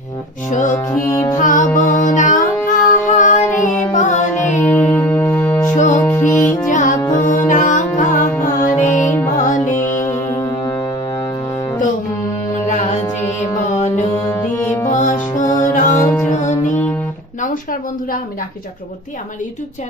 সখী ভাবনা কাহারে বলে? সখী তোমরা যে নমস্কার বন্ধুরা, আমি রাখি চক্রবর্তী। আমার ইউটিউব চ্যানেলে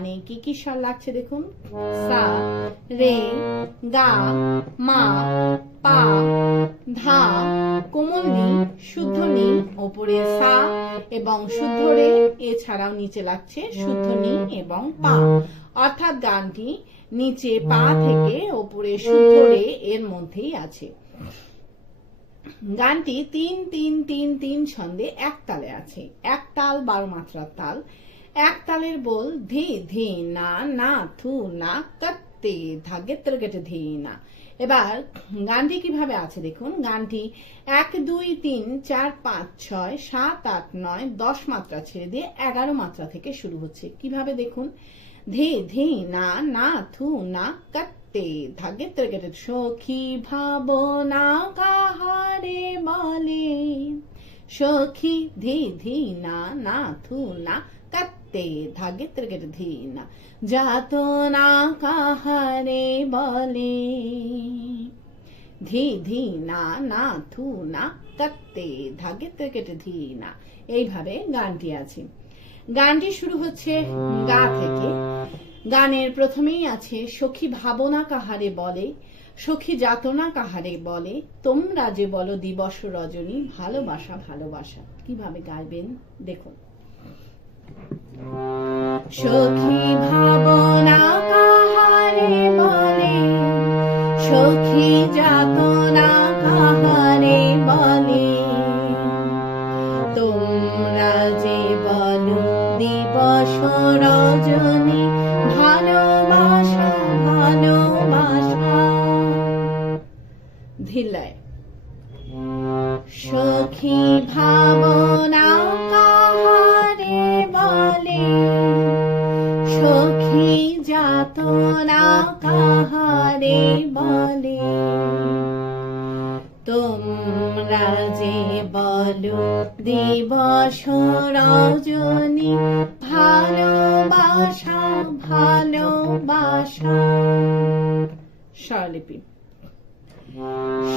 গানে কি কি স্বর লাগছে দেখুন? সা, রে, গা, মা, পা, ধা, কোমল নি শুদ্ধ নি ওপরে সা এবং শুদ্ধ রে, এছাড়াও নিচে লাগছে শুদ্ধ নি এবং পা। অর্থাৎ গানটি নিচে পা থেকে ওপরে শুদ্ধ রে, এর মধ্যেই আছে। গানটি তিন তিন তিন তিন ছন্দে এক তালে আছে। এক তাল বারো মাত্রার তাল। এক তালের বল ধি ধে না না থু না কত্তে ধাগে ত্রগেটে ধে না। এবার গানটি কীভাবে আছে দেখুন। গানটি এক, দুই, তিন, চার, পাঁচ, ছয়, সাত, আট, নয়, দশ মাত্রা ছেড়ে দিয়ে এগারো মাত্রা থেকে শুরু হচ্ছে। কীভাবে দেখুন? ধে ধে না না থু না কত্তে ধাগে ত্রগেটে সখী ভাবনা কাহারে বলে সখী ধি ধি না না থু না কত্তে ধাগে ত্রগেট ধি না যাত না কাহারে বলে। ধি ধি, না না, থু, না কত্তে ধাগে ত্রগেট ধি না এইভাবে গানটি আছে। গানটি শুরু হচ্ছে গা থেকে। গানের প্রথমেই আছে, সখী ভাবনা কাহারে বলে, সখী যাতনা কাহারে বলে, তোমরা যে বলো দিবস রজনী, ভালোবাসা ভালোবাসা। কীভাবে গাইবেন? দেখুন। সখী ভাবনা কাহারে বলে সখী যাতনা রজনী ভালোবাসা ভালোবাসা। স্বরলিপি।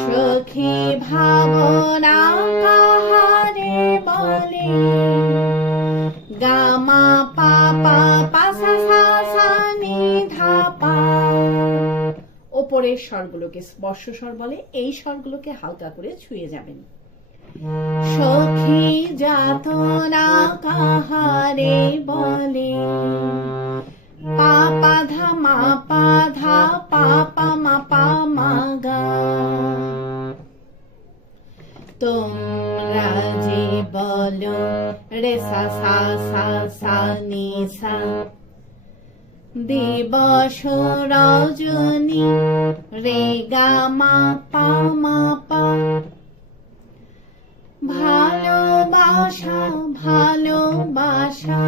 সখী ভাবনা কাহারে বলে? গামা পাপা পাসা সা সা নি ধা ওপরের স্বরগুলোকে স্পর্শ স্বর বলে, এই স্বরগুলোকে হালকা করে ছুঁয়ে যাবেন। সখী যাতনা কাহারে বলে? পাপা ধা মা পা ধা পাপা মা পা মা গা তোমরা যে বলো, রে সা সা সা সা নি সা। দিবস রজনী, রে গা মা পা মা পা। ভালোবাসা ভালোবাসা।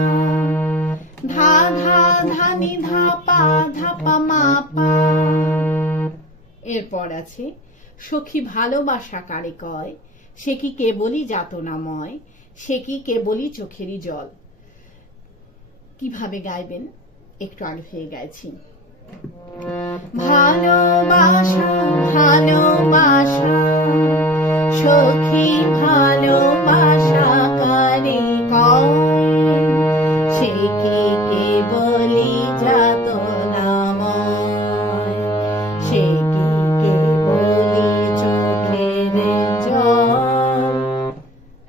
ধা ধা, ধানি ধা পা ধা পা মা পা এরপর আছে, সখী ভালোবাসা কারে কয়? সে কি কেবলই যাতনাময়? সে কি কেবলই চোখেরই জল? কীভাবে গাইবেন? একটু আগে হয়ে গাইছি ভালোবাসা ভালোবাসা, সখী ভালোবাসা।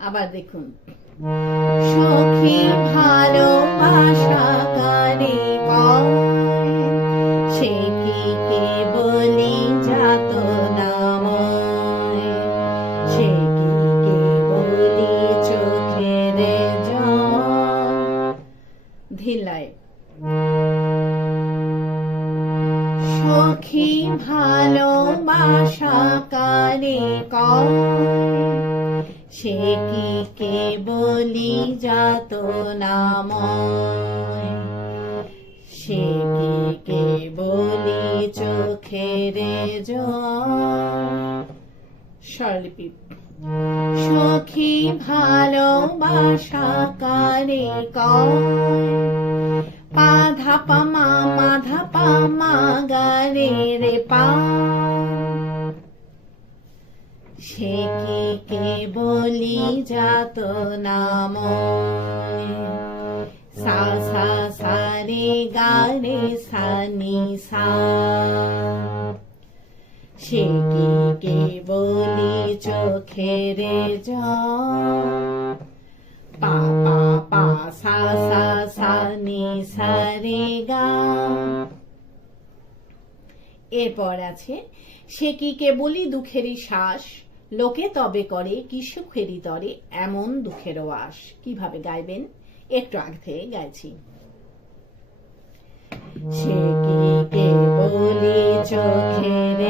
আবার দেখুন। সখী ভালো সে কি কে বলি যাত নাম? সা সা সা রে গা সা সে। কি কে বলি চোখের জল? এরপর আছে, সে কি কেবলই দুঃখেরই শ্বাস? লোকে তবে করে কি সুখেরই তরে এমন দুঃখের আস কীভাবে গাইবেন? একটু আগে থেকে গাইছি। সে কি কেবলি চোখের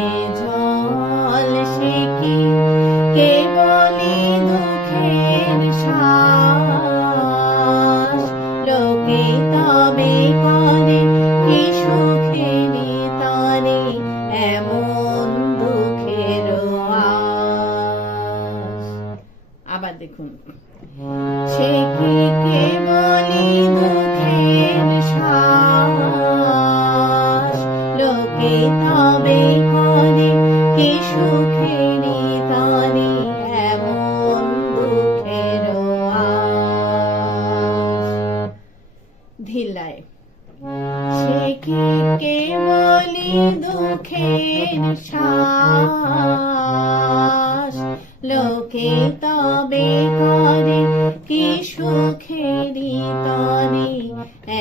তবে করে কি সুখেরই তরে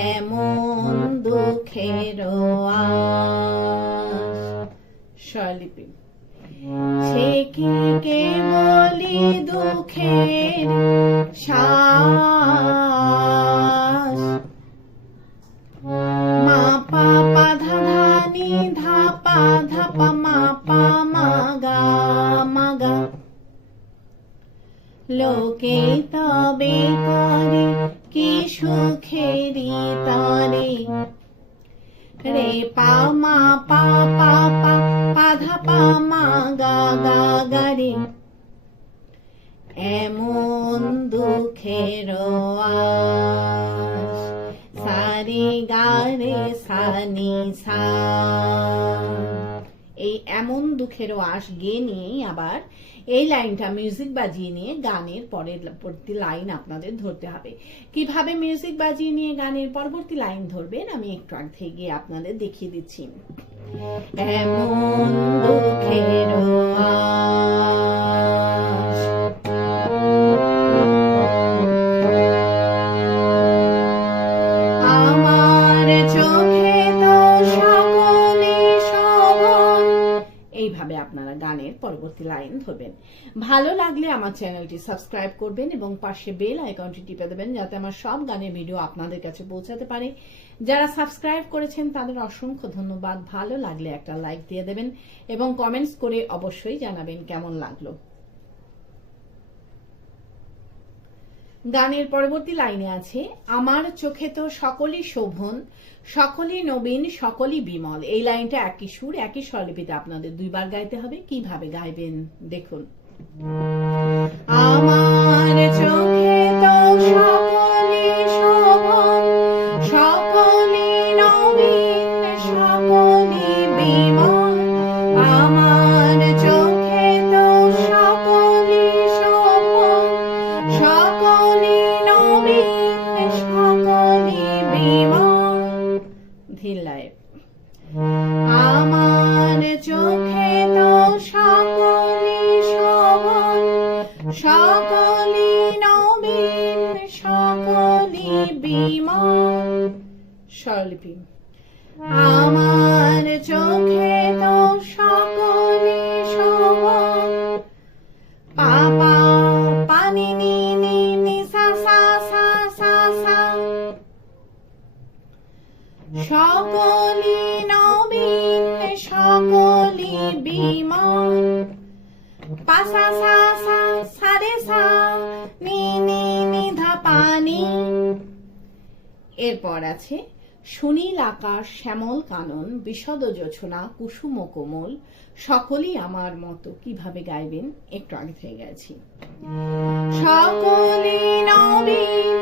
এমন দুঃখের স্বলিপি সে কি কেবলি দুঃখের সা এই এমন দুঃখের আশ গিয়ে নিয়েই আবার এই লাইনটা মিউজিক বাজিয়ে নিয়ে গানের পরের পরবর্তী লাইন আপনাদের ধরতে হবে। কীভাবে মিউজিক বাজিয়ে নিয়ে গানের পরবর্তী লাইন ধরবেন আমি একটু আগে থেকে গিয়ে আপনাদের দেখিয়ে দিচ্ছি। এমন দুঃখের আশ পরবর্তী লাইন ধরবেন। ভালো লাগলে আমার চ্যানেলটি সাবস্ক্রাইব করবেন এবং পাশে বেল আইকনটি টিপে দেবেন যাতে আমার সব গানের ভিডিও আপনাদের কাছে পৌঁছাতে পারে। যারা সাবস্ক্রাইব করেছেন তাদের অসংখ্য ধন্যবাদ। ভালো লাগলে একটা লাইক দিয়ে দেবেন এবং কমেন্টস করে অবশ্যই জানাবেন কেমন লাগল। গানের পরবর্তী লাইনে আছে, আমার চোখে তো সকলই শোভন, সকলই নবীন, সকলই বিমল। এই লাইনটা একই সুর, একই স্বরলিপিতে আপনাদের দুইবার গাইতে হবে। কীভাবে গাইবেন? দেখুন। আমার চোখে তো সকলই নবীন সকলি বিমল। স্বরলিপি। এরপর আছে, সুনীল আকাশ, শ্যামল কানন, বিশদ যোছনা, কুসুম কোমল, সকলেই আমার মতো কীভাবে গাইবেন? একটু আগে থেকে গেছি। সকলে নবীন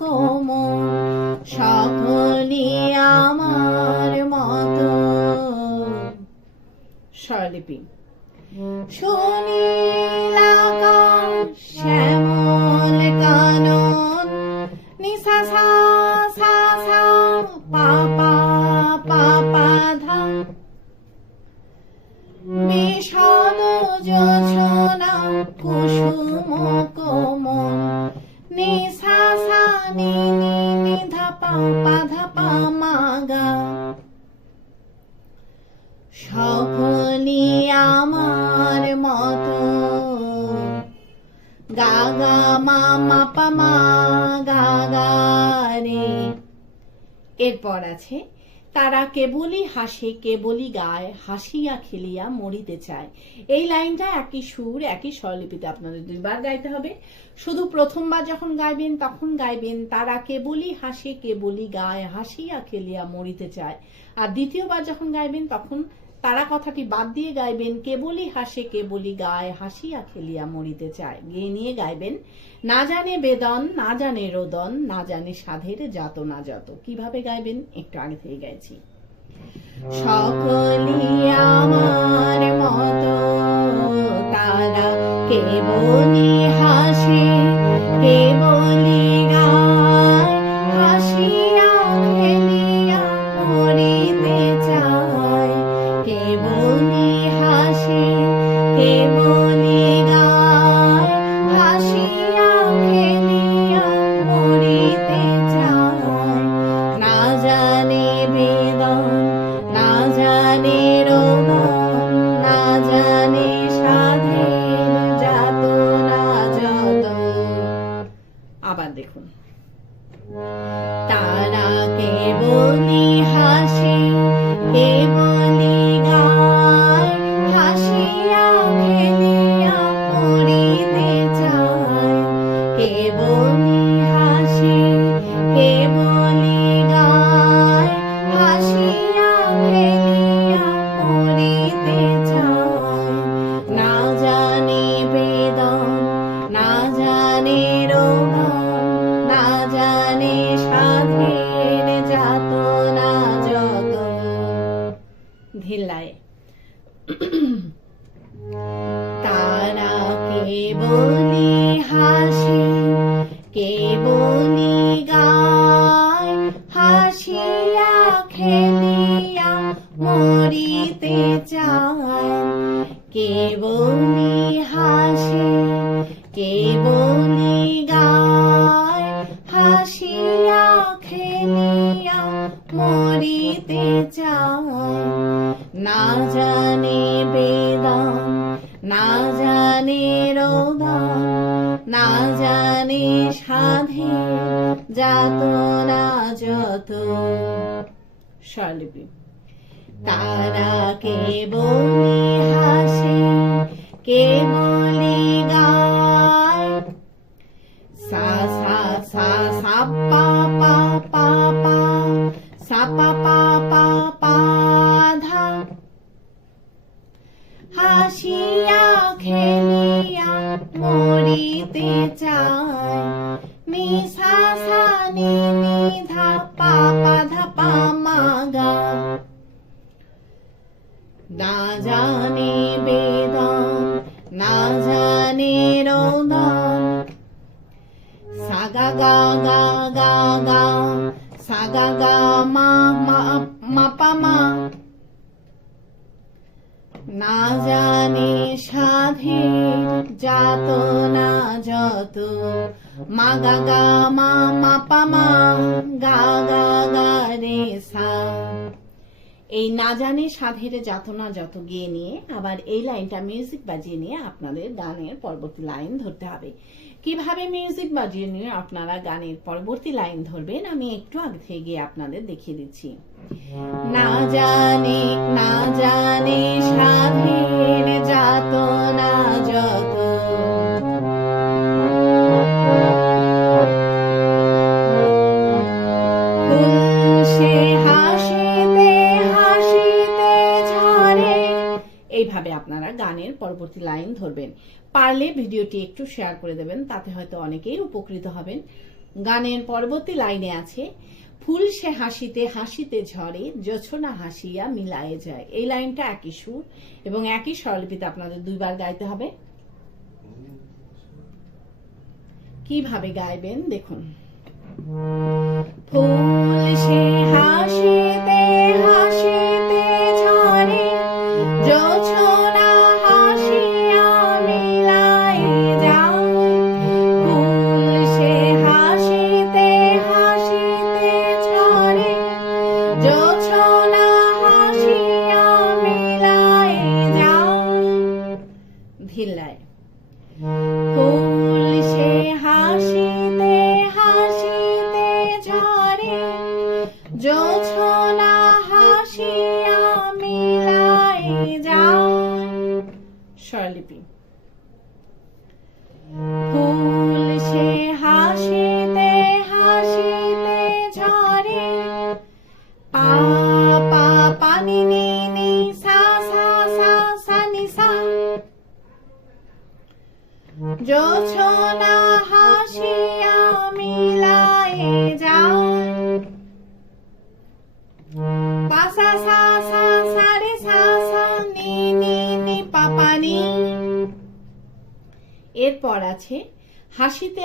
কোমল সকলি আমার মতো। স্বরলিপি। শুনিলাম আকাশ এরপর আছে, তারা কেবলই হাসে কেবলই গায়, হাসিয়া খেলিয়া মরিতে চায়। এই লাইনটা একই সুর, একই স্বরলিপিতে আপনাদের দুইবার গাইতে হবে। শুধু প্রথমবার যখন গাইবেন, তখন গাইবেন, তারা কেবলই হাসে কেবলই গায়, হাসিয়া খেলিয়া মরিতে চায়। আর দ্বিতীয়বার যখন গাইবেন, তখন তারা কথাটি বাদ দিয়ে গাইবেন কেবলই হাসে কেবলই গায়, হাসিয়া খেলিয়া মরিতে চায়। গিয়ে নিয়ে গাইবেন, না জানে বেদন, না জানে রোদন, না জানে সাধের যাত, না যত। কীভাবে গাইবেন? একটু আগে থেকে গাইছি। সকলি আমার মতো, তারা কেবলি হাসে কেবলি কেবলি গায় স্বরলিপি তারা কেবলি হাসে, কেবলি গায়। সা সা সা সা, পা পা পা পা, সা, পা পা পা পা, ধা। হাসিয়া খেলিয়া মরিতে চায় নি সা সা নি নি ধা পা পা, ধা। পা মা গা না জানে বেদন সাগা গা গা গা গা গা মা মা মা পা মা। না যাত না যত মা গা গা মা মা, পা, মা, গা গা গা, রে, সা। এই না জানে সাধের যাতনা যত গিয়ে নিয়ে, আবার এই লাইনটা মিউজিক বাজিয়ে নিয়ে আপনাদের গানের পরবর্তী লাইন ধরতে হবে। কীভাবে মিউজিক বাজিয়ে নিয়ে আপনারা গানের পরবর্তী লাইন ধরবেন, আমি একটু আগে থেকে গিয়ে আপনাদের দেখিয়ে দিচ্ছি। না জানে না জানে সাধের যাতনা আপনারা গানের পরবর্তী লাইন ধরবেন। পারলে ভিডিওটি একটু শেয়ার করে দেবেন, তাতে হয়তো অনেকেই উপকৃত হবেন। গানের পরবর্তী লাইনে আছে, ফুল সে হাসিতে হাসিতে ঝরে জোছনা হাসিয়া মিলায়ে যায়। এই লাইনটা একই সুর এবং একই স্বরলিপিতে আপনাদের দুইবার গাইতে হবে। কীভাবে গাইবেন, দেখুন। ফুল সে হাসিতে হাসিতে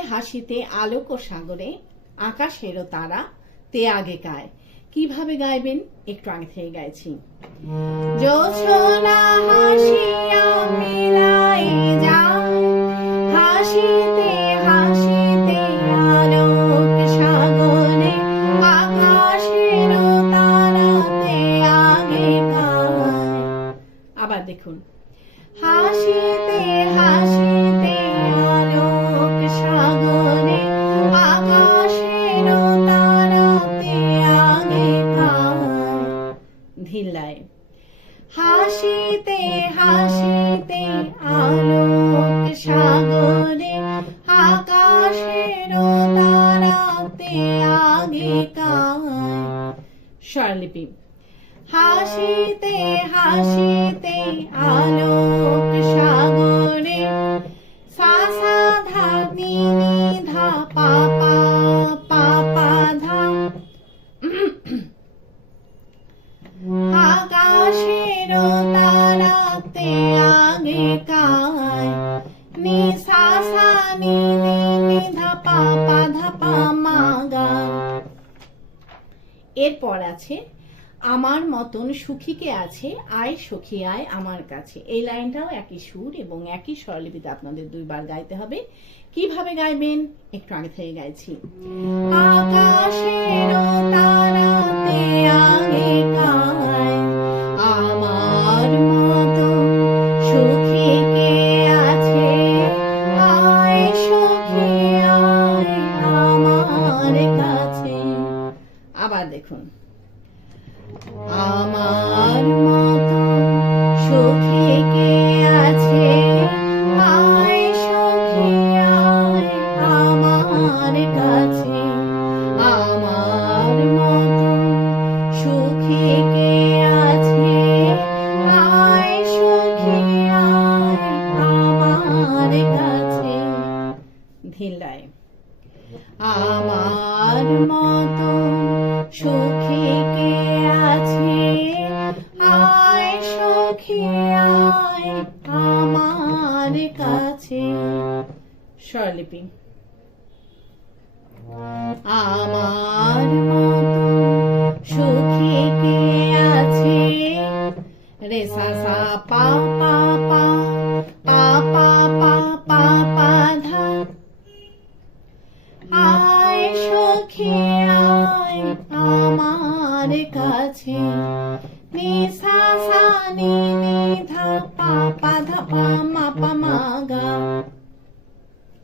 হাসিতে আলোক ও সাগরে আকাশেরও তারা, তে আগে গায়। কীভাবে গাইবেন? একটু আগে থেকে গাইছি। হাসিয়া সুখীকে আছে? আয় সখী, আয় আমার কাছে। এই লাইনটাও একই সুর এবং একই স্বরলিপিতে আপনাদের দুইবার গাইতে হবে। কীভাবে গাইবেন? একটু আগে থেকে গাইছি। আবার দেখুন। আমার মতো সুখে কে রে সা সা পা পা পা পা পা পা পা পা ধা। আয় সখী, আয় আমার কাছে। নি সা সা, নি নি, ধা, পা পা, ধা, পা, মা পা, মা, গা।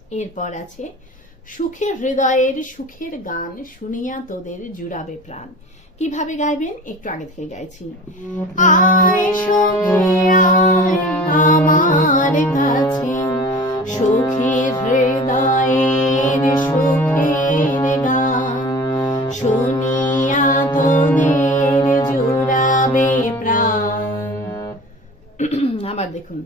এরপর আছে, সুখের হৃদয়ের সুখের গান শুনিয়া তোদের জুড়াবে প্রাণ। কীভাবে গাইবেন? একটু আগে থেকে গাইছি। সুখের শুনিয়া আবার দেখুন।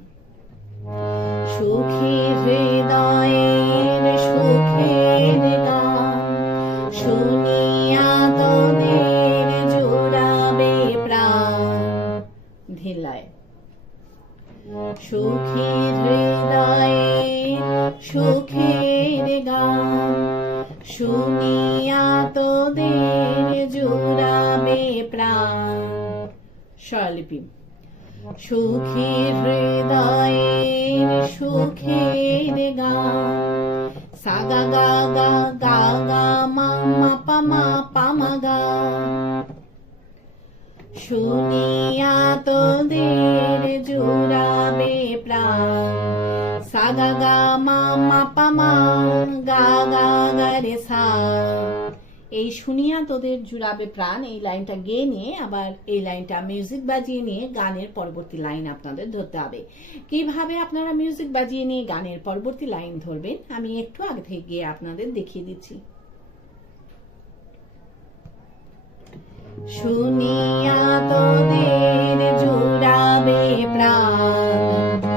সুখী হৃদয়ের সুখের গান। শুনিয়া সুখী হৃদয়ের সুখের গান শুনিয়া তোদের জোড়াবে প্রাণ। স্বরলিপি। সুখী হৃদয়ের সুখের গান। সাগা গা গা গা গা মা মা পা মা গা। শুনিয়া তোদের জুড়াবে প্রাণ সাগা গা মা মা পা মা গা গা গা রে সা এই শুনিয়া তোদের জুড়াবে প্রাণ, এই লাইনটা গেয়ে নিয়ে, আবার এই লাইনটা মিউজিক বাজিয়ে নিয়ে গানের পরবর্তী লাইন আপনাদের ধরতে হবে। কীভাবে আপনারা মিউজিক বাজিয়ে নিয়ে গানের পরবর্তী লাইন ধরবেন, আমি একটু আগে থেকে গিয়ে আপনাদের দেখিয়ে দিচ্ছি। শুনিয়া তোদের জুড়াবে প্রাণ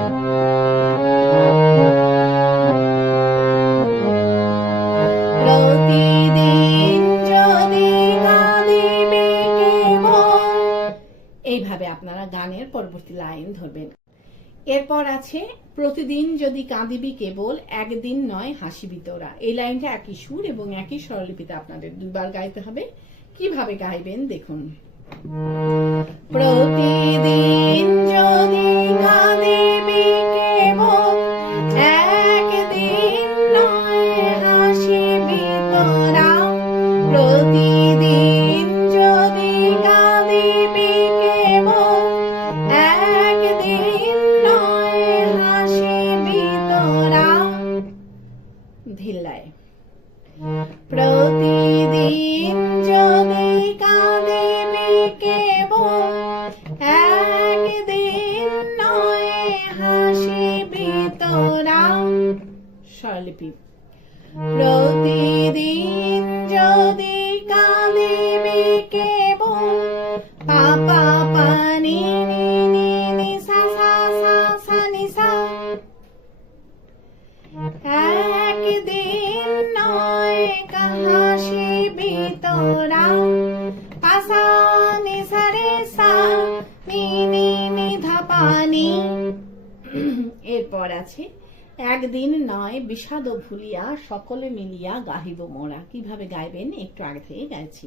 পরবর্তী লাইন ধরবেন। এরপর আছে, প্রতিদিন যদি কাঁদিবি কেবল, একদিন নয় হাসিবি তোরা এই লাইনটা একই সুর এবং একই স্বরলিপিতে আপনাদের দুইবার গাইতে হবে। কীভাবে গাইবেন, দেখুন। একদিন নয় কাহাসিবি তোরা পাশানি সারে সা নি নি নি ধাপানি এরপর আছে, একদিন নয় বিষাদ ভুলিয়া সকলে মিলিয়া গাহিব মোরা। কীভাবে গাইবেন? একটু আগে থেকে গাইছি।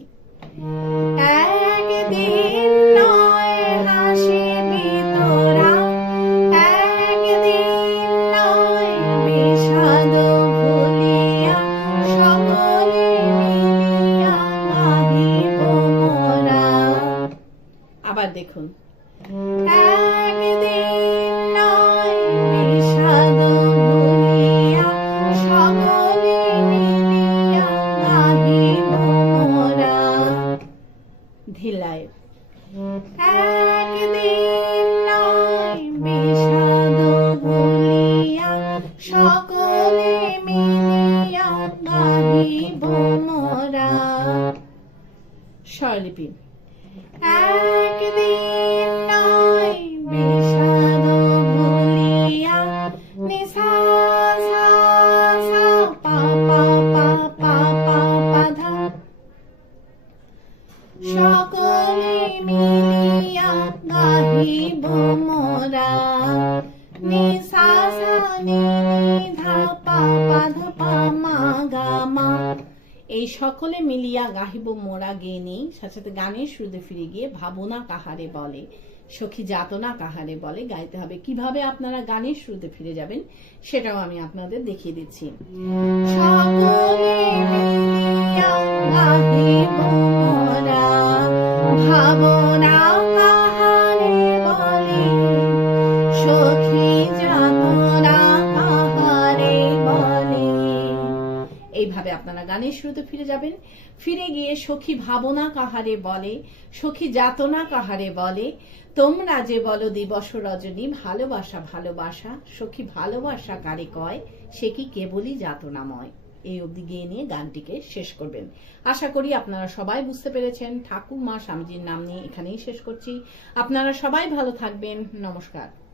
একদিন নয় হাসিবি তোরা গানের শুরুতে ফিরে গিয়ে ভাবনা কাহারে বলে। সখী যাতনা কাহারে বলে। গাইতে হবে, কীভাবে আপনারা গানের শুরুতে ফিরে যাবেন? সেটাও আমি আপনাদের দেখিয়ে দিচ্ছি। ভাবনা গানের শুরুতে ফিরে যাবেন। ফিরে গিয়ে সখী ভাবনা কাহারে বলে, সখী যাতনা কাহারে বলে, তোমরা যে বলো দিবস রজনী, ভালোবাসা ভালোবাসা, সখী ভালোবাসা কারে কয়, সে কি কেবলই যাতনাময়? এই অবধি গিয়ে নিয়ে গানটিকে শেষ করবেন। আশা করি আপনারা সবাই বুঝতে পেরেছেন ঠাকুর মা স্বামীজির নাম নিয়ে এখানেই শেষ করছি। আপনারা সবাই ভালো থাকবেন। নমস্কার।